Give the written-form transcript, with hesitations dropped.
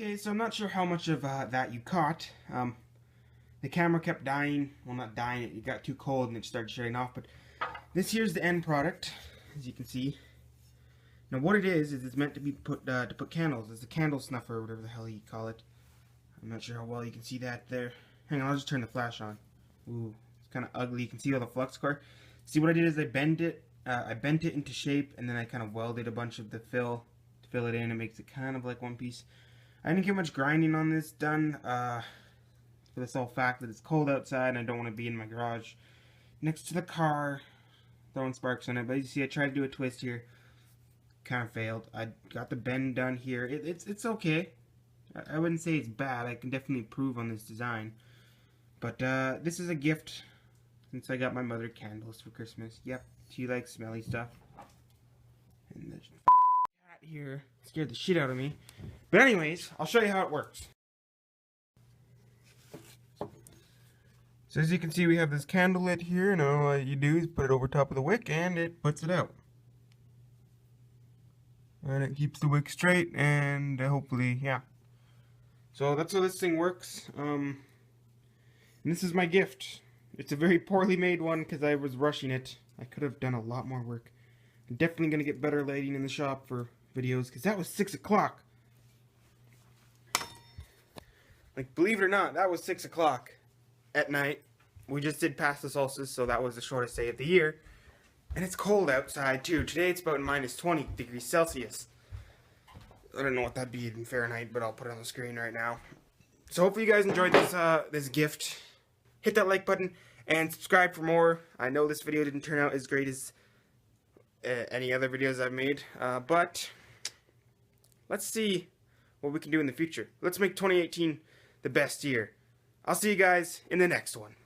Okay, so I'm not sure how much of that you caught. The camera kept dying. Well, not dying, it got too cold and it started shutting off. But this here's the end product, as you can see. Now what it is it's meant to be put to put candles. It's a candle snuffer or whatever the hell you call it. I'm not sure how well you can see that there. Hang on, I'll just turn the flash on. Ooh, it's kind of ugly. You can see all the flux core. See what I did is I bent it into shape, and then I kind of welded a bunch of the fill to fill it in. It makes it kind of like one piece. I didn't get much grinding on this done for the sole fact that it's cold outside and I don't want to be in my garage next to the car throwing sparks on it. But you see, I tried to do a twist here. Kind of failed. I got the bend done here. It's okay. I wouldn't say it's bad. I can definitely improve on this design. But this is a gift since I got my mother candles for Christmas. Yep, she likes smelly stuff. And the cat here scared the shit out of me. But anyways, I'll show you how it works. So as you can see, we have this candle lit here. Now all you do is put it over top of the wick and it puts it out. And it keeps the wick straight and hopefully, yeah. So that's how this thing works. And this is my gift. It's a very poorly made one because I was rushing it. I could have done a lot more work. I'm definitely going to get better lighting in the shop for videos because that was 6 o'clock. Like, believe it or not, that was 6 o'clock at night. We just did past the solstice, so that was the shortest day of the year. And it's cold outside too. Today it's about minus 20 degrees Celsius. I don't know what that'd be in Fahrenheit, but I'll put it on the screen right now. So hopefully you guys enjoyed this this gift. Hit that like button and subscribe for more. I know this video didn't turn out as great as any other videos I've made, but let's see what we can do in the future. Let's make 2018 the best year. I'll see you guys in the next one.